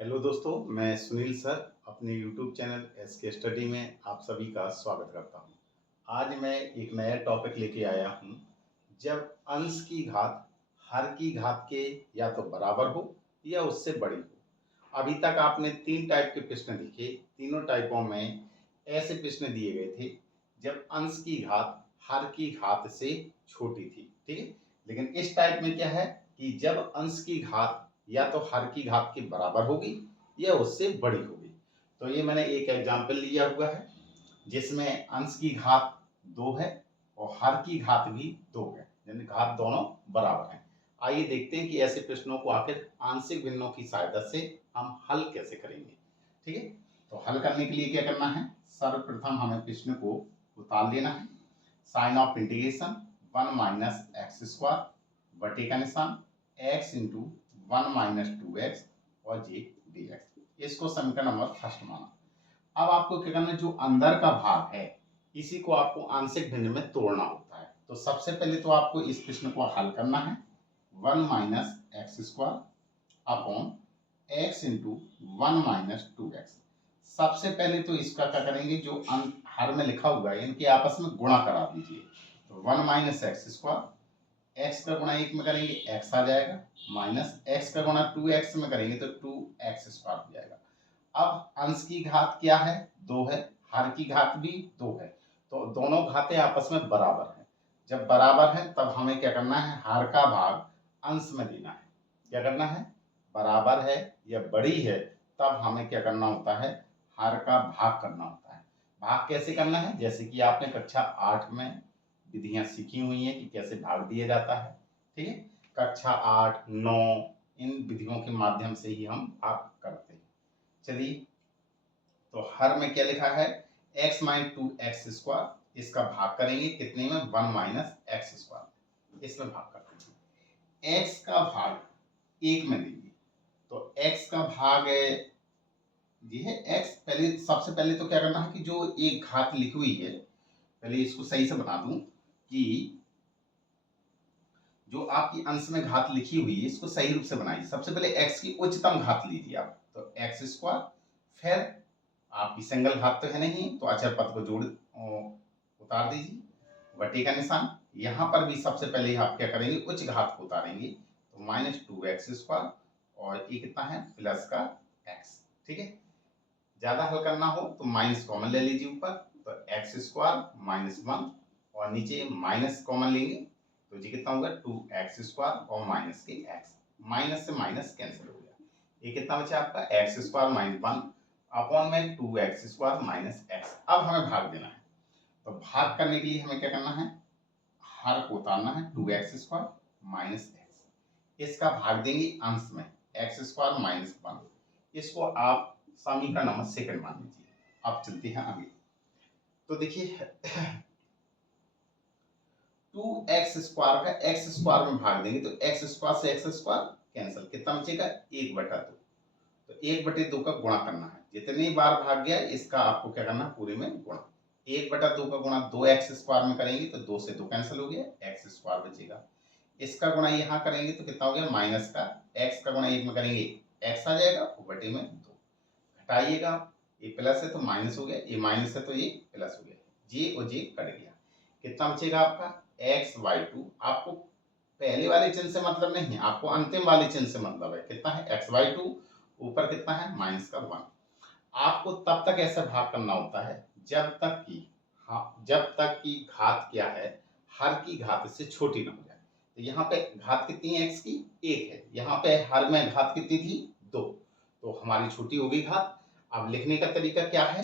Hello दोस्तों, मैं Sunil sir अपने यूट्यूब चैनल एसके स्टडी में आप सभी का स्वागत करता हूं। आज मैं एक नया टॉपिक लेके आया हूं। जब अंश की घात हर की घात के या तो बराबर हो या उससे बड़ी हो। अभी तक आपने तीन टाइप के प्रश्न देखे। तीनों टाइपों में ऐसे प्रश्न दिए गए थे जब अंश की घात हर की घात से छोटी थी, ठीक है। लेकिन इस टाइप में क्या है कि जब अंश की घात या तो हर की घात के बराबर होगी या उससे बड़ी होगी। तो ये मैंने एक एग्जाम्पल लिया हुआ है जिसमें अंश की घात 2 है और हर की घात भी 2 है, यानी घात दोनों बराबर हैं। आइए देखते हैं कि ऐसे प्रश्नों को आखिर आंशिक भिन्नों की सहायता से हम हल कैसे करेंगे, ठीक है। तो हल करने के लिए क्या करना है, सर्वप्रथम हमें प्रश्न को उतार लेना है। Sine of integration 1 minus x square बटे का निशान x इंटू 1 माइनस 2x और जे dx। इसको समीकरण नंबर फर्स्ट माना। अब आपको क्या करना है, जो अंदर का भाग है इसी को आपको आंशिक भिन्न में तोड़ना होता है। तो सबसे पहले तो आपको इस प्रश्न को हल करना है। 1 minus x square upon x into 1 minus 2x। सबसे पहले तो इसका क्या करेंगे, जो हर में लिखा हुआ है इनके आपस में गुणा करा दीजिए। तो 1 माइनस एक्स स्क्वायर एक्स का गुणा एक में करेंगे एक्स आ जाएगा, माइनस एक्स का गुणा 2x में करेंगे तो 2x स्क्वायर हो जाएगा। अब अंश की घात क्या है, 2 है, हर की घात भी 2 है, तो दोनों घातें आपस में बराबर हैं। जब बराबर है तब हमें क्या करना है, हर का भाग अंश में देना है। क्या करना है, बराबर है या बड़ी है तब हमें क्या करना होता है, हर का भाग करना होता है। भाग कैसे करना है, जैसे कि आपने कक्षा 8 में विधियां सीखी हुई हैं कि कैसे भाग दिया जाता है, ठीक है। कक्षा 8, 9 इन विधियों के माध्यम से ही हम भाग करते हैं। चलिए, तो हर में क्या लिखा है, x माइनस 2x स्क्वायर, इसका भाग करेंगे कितने में, 1 माइनस एक्स स्क्वायर, इसमें भाग करते हैं। x का भाग एक में देंगे, तो x का भाग ये है x। पहले सबसे पहले तो क्या करना है कि जो एक घात लिखी हुई है, पहले इसको सही से बता दूं कि जो आपकी अंश में घात लिखी हुई है इसको सही रूप से बनाइए। सबसे पहले x की उच्चतम घात लीजिए आप, तो एक्स स्क्वायर, फिर आपकी सिंगल घात तो है नहीं तो अचर पद को जोड़ उतार दीजिए, बटे का निशान। यहाँ पर भी सबसे पहले आप क्या करेंगे, उच्च घात को उतारेंगे, तो माइनस 2x स्क्वायर और ये कितना है, प्लस का x, ठीक है। ज्यादा हल करना हो तो माइनस कॉमन ले लीजिए ऊपर, तो एक्स स्क्वायर माइनस 1 और नीचे माइनस कॉमन लेंगे तो जी कितना होगा, 2x स्क्वायर और माइनस के x, माइनस से माइनस कैंसिल हो गया। ये कितना बचा आपका, एक्स स्क्वायर माइनस 1 अपॉन में 2x स्क्वायर माइनस x। अब हमें भाग देना है, तो भाग करने के लिए हमें क्या करना है, हर को उतारना है, 2x स्क्वायर माइनस x। इसका भाग देंगे अंश में, एक्स स्क्वायर माइनस 1। इसको आप समीकरण नंबर सेकंड मान लीजिए। अब चलते हैं आगे। तो देखिए 2x स्क्वायर का x स्क्वायर में भाग देंगे तो x स्क्वायर से x स्क्वायर कैंसिल, कितना बचेगा, 1/2। तो 1/2 का गुणा करना है, जितनी बार भाग गया इसका आपको क्या करना है, पूरे में गुणा। 1/2 का गुणा 2x स्क्वायर में करेंगे तो 2 से 2 कैंसिल हो गया, x स्क्वायर बचेगा। इसका गुणा यहाँ करेंगे तो कितना हो गया, माइनस का x का गुणा 1 में करेंगे x आ जाएगा, बटे में 2। घटाइएगा, ये प्लस है तो माइनस हो गया, ये माइनस है तो ये प्लस हो गया, जे और जे कट गया। कितना बचेगा आपका, x/2। आपको पहले वाले चिन्ह से मतलब नहीं है, आपको अंतिम वाले चिन्ह से मतलब है। कितना है, x/2, ऊपर कितना है, माइनस का 1। आपको तब तक ऐसा भाग करना होता है जब तक कि, हाँ, जब तक कि घात क्या है, हर की घात से छोटी ना हो जाए। तो यहाँ पे घात कितनी है x की, 1 है, यहाँ पे हर में घात कितनी थी, 2, तो हमारी छोटी हो गई घात। अब लिखने का तरीका क्या है,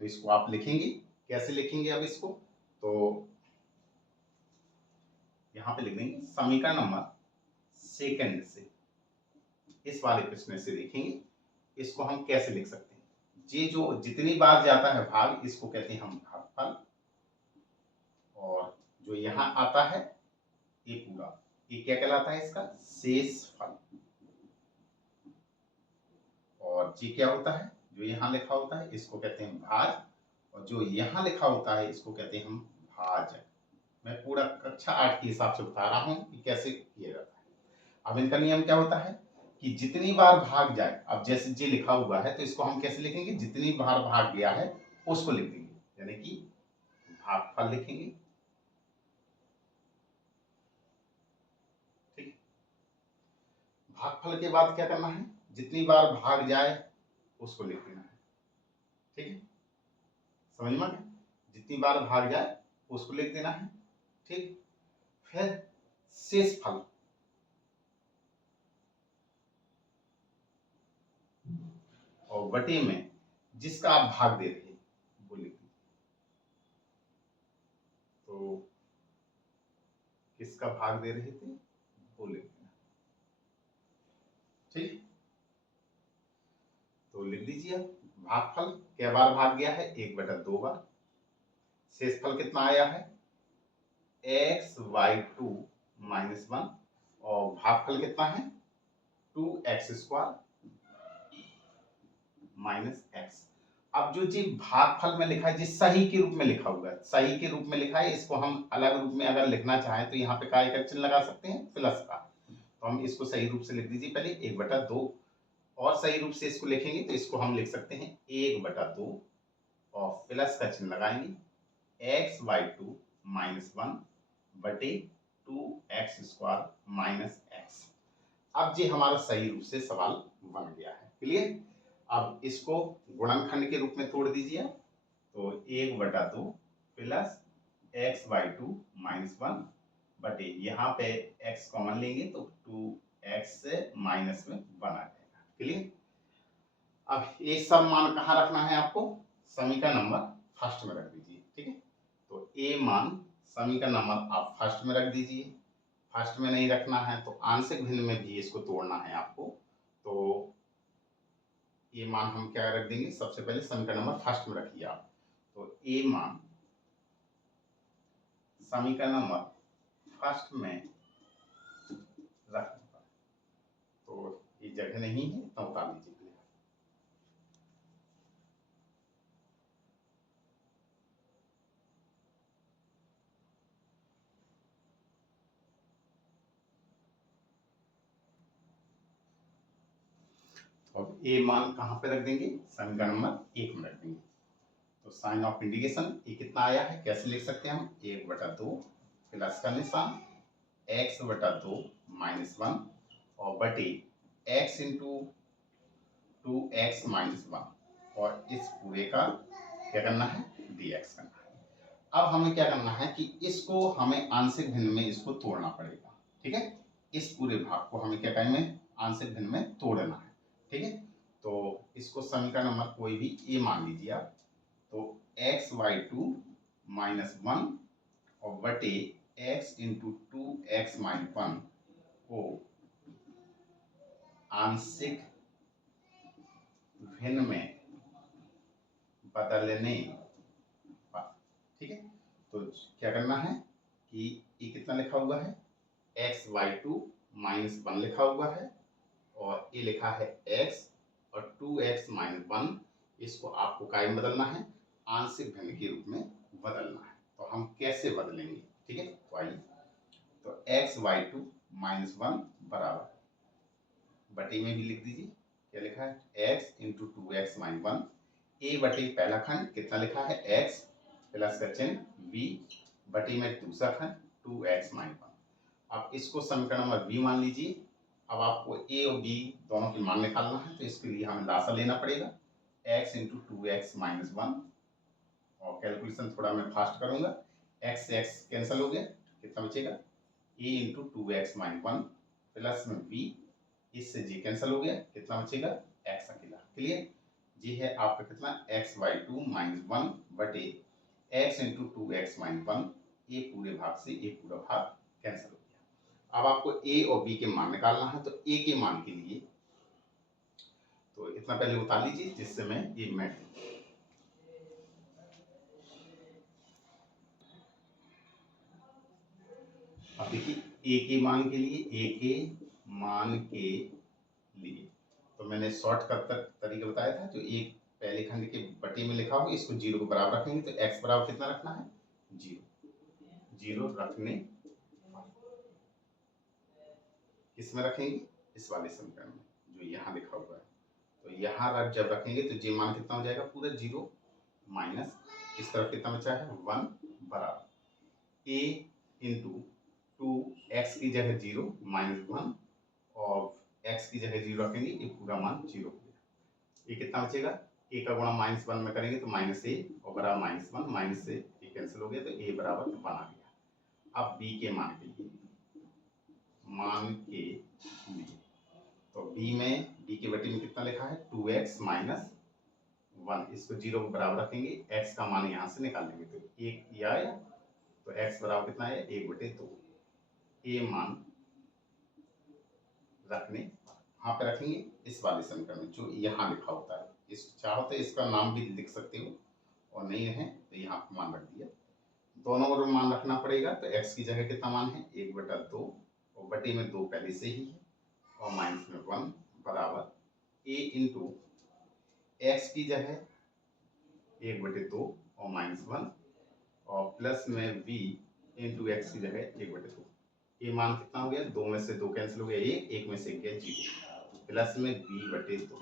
तो इसको आप लिखेंगे, कैसे लिखेंगे अब इसको, तो यहाँ पे लिख देंगे समीकरण नंबर सेकंड से, इस वाले प्रश्न से देखेंगे इसको हम कैसे लिख सकते हैं। ये जो जितनी बार जाता है भाग, इसको कहते हैं हम भागफल, और जो यहाँ आता है ये पूरा, ये क्या कहलाता है, इसका शेष फल। और ये क्या होता है, जो यहाँ लिखा होता है इसको कहते हैं भाज, और जो यहाँ लिखा होता है इसको कहते हैं हम भाजक। मैं पूरा कक्षा 8 के हिसाब से बता रहा हूँ कि कैसे किया जाता है। अब इनका नियम क्या होता है, कि जितनी बार भाग जाए, अब जैसे जी लिखा हुआ है तो इसको हम कैसे लिखेंगे, जितनी बार भाग गया है उसको लिख देंगे, यानी कि भागफल लिखेंगे। ठीक, भागफल के बाद क्या करना है, जितनी बार भाग जाए उसको लिख देना है। ठीक है, समझ में आ गया? जितनी बार भाग जाए उसको लिख देना है। ठीक, फिर शेष फल, और बटे में जिसका आप भाग दे रहे हैं वो लिख दीजिए। तो किसका भाग दे रहे थे वो लिख देना। ठीक, तो लिख दीजिए भागफल क्या बार भाग गया है, 1/2 बार। शेषफल कितना आया है, x/2 - 1, और भागफल कितना है 2x² - x। अब जो चीज भागफल में लिखा है, जिस सही के रूप में लिखा हुआ है, सही के रूप में लिखा है, इसको हम अलग रूप में अगर लिखना चाहें तो यहाँ पे काय का चिन्ह लगा सकते हैं, प्लस का। तो हम इसको सही रूप से लिख दीजिए पहले 1/2, और सही रूप से इसको लिखेंगे तो इसको हम लिख सकते हैं 1/2, और प्लस का चिन्ह लगाएंगे, x/2 - 1 बटे 2x² - x। अब ये हमारा सही रूप से सवाल बन गया है। क्लियर? अब इसको गुणनखंड के रूप में तोड़ दीजिए, तो 1/2 प्लस x/2 - 1 बटे, यहाँ पे x कॉमन लेंगे तो 2x से माइनस में 1 आ जाएगा। क्लियर? अब ये सब मान कहाँ रखना है आपको, समीकरण नंबर फर्स्ट में रख दीजिए। ठीक है, तो ए मान समीकरण नंबर आप फर्स्ट में रख दीजिए। फर्स्ट में नहीं रखना है तो आंशिक भिन्न में भी इसको तोड़ना है आपको, तो ये मान हम क्या रख देंगे, सबसे पहले समीकरण नंबर फर्स्ट में रखिए आप। तो ए मान समीकरण नंबर फर्स्ट में रख, तो ये जगह नहीं है तो उतार लीजिए। अब ए मान कहाँ पे रख देंगे, समीकरण नंबर 1 में रख देंगे। तो साइन ऑफ इंटीग्रेशन ये कितना आया है, कैसे लिख सकते हैं हम, 1/2 प्लस का निशान x/2 - 1 और बटे x इंटू 2x - 1, और इस पूरे का क्या करना है, dx करना है। अब हमें क्या करना है कि इसको हमें आंशिक भिन्न में इसको तोड़ना पड़ेगा। ठीक है, इस पूरे भाग को हमें क्या करना है, आंशिक भिन्न में तोड़ना है। ठीक है, तो इसको समीकरण नंबर कोई भी ए मान लीजिए आप, तो x/2 - 1 और बटे x इंटू 2x - 1 को आंशिक भिन्न में बदलने पर। ठीक है, तो क्या करना है कि ये कितना लिखा हुआ है, x/2 - 1 लिखा हुआ है, और ये लिखा है x और 2x - 1, इसको आपको काय में बदलना है, आंशिक भिन्न के रूप में बदलना है। तो हम कैसे बदलेंगे, ठीक है, तो आइए, तो x/2 - 1 बराबर, बटे में भी लिख दीजिए, क्या लिखा है, x इंटू 2x - 1, a बटे पहला खंड कितना लिखा है, x प्लस का चिन्ह v बटे में दूसरा खंड 2x - 1। अब इसको समीकरण नंबर b मान लीजिए। अब आपको a और b दोनों की मान निकालना है, तो इसके लिए हमें लासा लेना पड़ेगा, x इंटू 2x - 1, और कैलकुलेशन थोड़ा मैं फास्ट करूंगा, x से x कैंसिल हो गया, कितना बचेगा, a इंटू 2x - 1 प्लस में b, इससे जी कैंसिल हो गया, कितना बचेगा, x अकेला। क्लियर? जी है आपका कितना, x/2 - 1 बटे x इंटू 2x - 1, ये पूरे भाग से ये पूरा भाग कैंसिल हो गया। अब आपको a और b के मान निकालना है, तो a के मान के लिए तो इतना पहले उतार लीजिए, जिससे मैं ये मैट, अब देखिए a के मान के लिए, a के मान के लिए तो मैंने शॉर्टकट तरीका बताया था, जो एक पहले खंड के बटे में लिखा हो, इसको 0 को बराबर रखेंगे, तो x बराबर कितना रखना है, 0 रखने, किस में रखेंगे, इस वाले समीकरण में जो यहाँ लिखा हुआ है। तो यहाँ जब रखेंगे तो जे मान कितना हो जाएगा, पूरा 0 माइनस इस तरफ कितना बचा है 1 बराबर a इंटू 2x की जगह 0 माइनस 1 और x की जगह 0 रखेंगे, ये पूरा मान 0 हो गया। ये कितना बचेगा, a का गुणा -1 में करेंगे तो -a और बराबर -1 माइनस से ये कैंसिल हो गया तो a बराबर 1 आ गया। अब b के मान के लिए तो b के बटे में कितना लिखा है 2x माइनस 1, इसको 0 के बराबर रखेंगे, x का मान यहाँ से निकाल लेंगे तो 1 ये आया, तो x बराबर कितना है 1/2। a मान रखने यहाँ पे रखेंगे इस वाले समीकरण में जो यहाँ लिखा होता है। इस चाहो तो इसका नाम भी लिख सकते हो और नहीं है तो यहाँ पे मान रख दिया। दोनों को मान रखना पड़ेगा तो x की जगह कितना मान है 1/2 और बटे में 2 पहले से ही है और माइनस में 1 बराबर a इंटू एक्स की जगह 1/2 और -1 और प्लस में v इंटू एक्स की जगह 1/2। ये मान कितना हो गया, 2 में से 2 कैंसिल हो गया, 1 में से गया 0 प्लस में b/2।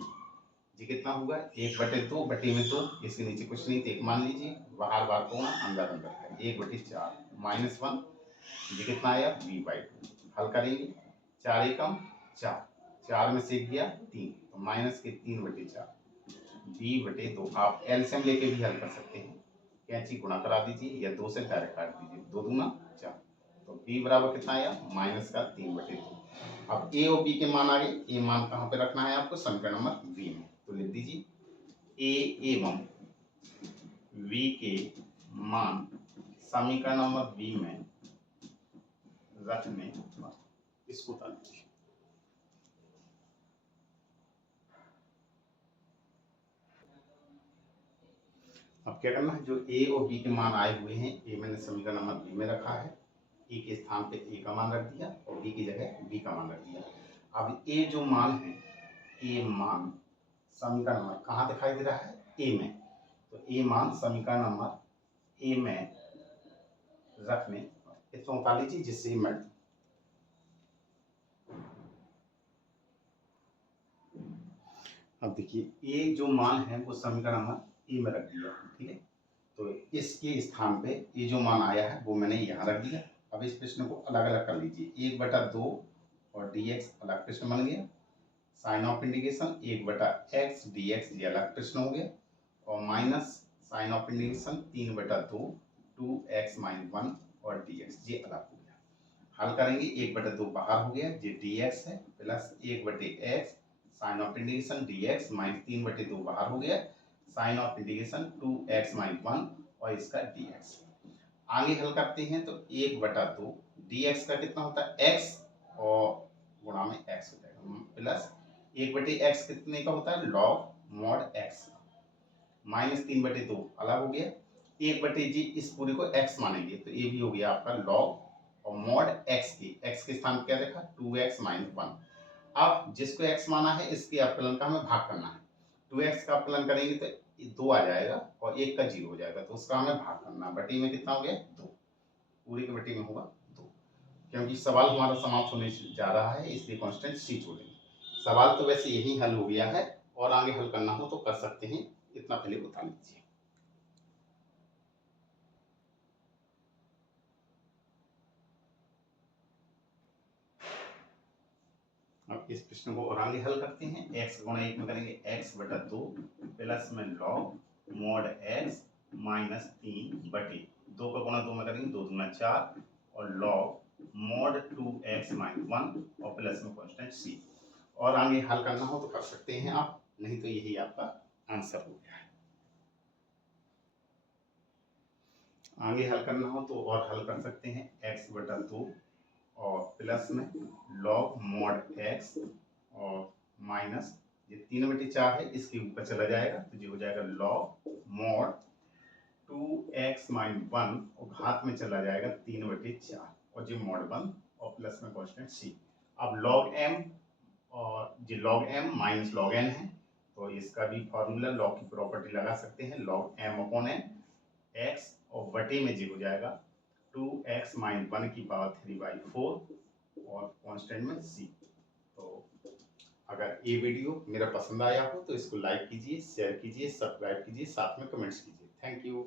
जी कितना होगा 1/2 बटे में 2, इसके नीचे कुछ नहीं तो 1 मान लीजिए, बाहर बार को अंदर अंदर है 1/4 -1 जी कितना आया v/2। हल करेंगे 4 एकम 4, 4 में से गया 3 तो माइनस के 3/4 b/2। आप एलसीएम लेके भी हल कर सकते हैं, कैंची गुणा करा दीजिए या 2 से डायरेक्ट काट दीजिए, 2 दूना 4 तो b बराबर कितना आया माइनस का 3/2। अब a और b के मान आ गए, a मान कहाँ पे रखना है आपको समीकरण नंबर b में, तो लिख दीजिए a एवं v के मान समीकरण नंबर b में रखने इसको उतार लीजिए। अब क्या करना है, जो a और b के मान आए हुए हैं, a मैंने समीकरण नंबर b में रखा है, a के स्थान पे a का मान रख दिया और b की जगह b का मान रख दिया। अब a जो मान है, a मान समीकरण नंबर कहाँ दिखाई दे रहा है a में, तो a मान समीकरण नंबर a में रखने इसको उतार लीजिए जिससे ये मिट। अब देखिए a जो मान है वो समीकरण नंबर a में रख दिया, ठीक है, तो इसके स्थान पे ये जो मान आया है वो मैंने यहाँ रख दिया। अब इस प्रश्न को अलग अलग कर लीजिए, 1/2 और dx अलग प्रश्न बन गया, sign of integration 1/x dx ये अलग प्रश्न हो गया और minus sign of integration 3/2 2x - 1 और dx ये अलग हो गया। हल करेंगे 1/2 बाहर हो गया, ये dx है plus 1/x sine of integration dx minus 3/2 बाहर हो गया, साइन ऑफ इंटीग्रेशन 2x - 1 और इसका dx। आगे हल करते हैं तो 1/2 dx का कितना होता है x और गुणा में x हो जाएगा प्लस 1/x कितने का होता है लॉग मॉड x माइनस 3/2 अलग हो गया, 1/g इस पूरे को x मानेंगे तो ये भी हो गया आपका लॉग और मॉड x के स्थान क्या देखा 2x - 1। अब जिसको x माना है इसके अपकलन का हमें भाग करना है, 2x का अपकलन करेंगे तो 2 आ जाएगा और 1 का 0 हो जाएगा, तो उसका हमें भाग करना, बटे में कितना हो गया 2, पूरे के बटे में होगा 2। क्योंकि सवाल हमारा समाप्त होने जा रहा है इसलिए कांस्टेंट सी छोड़ेंगे। सवाल तो वैसे यही हल हो गया है और आगे हल करना हो तो कर सकते हैं, इतना पहले बता लीजिए। अब इस प्रश्न को और आगे हल करते हैं, x गुणा 1 में करेंगे x/2 प्लस में लॉग मॉड x माइनस 3/2 का गुणा 2 में करेंगे 2 दूना 4 और लॉग मॉड 2x - 1 और प्लस में कांस्टेंट c। और आगे हल करना हो तो कर सकते हैं आप, नहीं तो यही आपका आंसर हो गया है। आगे हल करना हो तो और हल कर सकते हैं, x/2 और प्लस में लॉग मॉड x और माइनस ये 3/4 है इसके ऊपर चला जाएगा तो ये हो जाएगा लॉग मॉड 2x - 1 और घात में चला जाएगा 3/4 और ये मॉड 1 और प्लस में कांस्टेंट c। अब लॉग m और ये log m minus log n है तो इसका भी फॉर्मूला लॉग की प्रॉपर्टी लगा सकते हैं, लॉग m/n x और बटे में जी हो जाएगा 2x - 1 की पावर 3/4 और कांस्टेंट में c। तो अगर ये वीडियो मेरा पसंद आया हो तो इसको लाइक कीजिए, शेयर कीजिए, सब्सक्राइब कीजिए, साथ में कमेंट्स कीजिए। Thank you.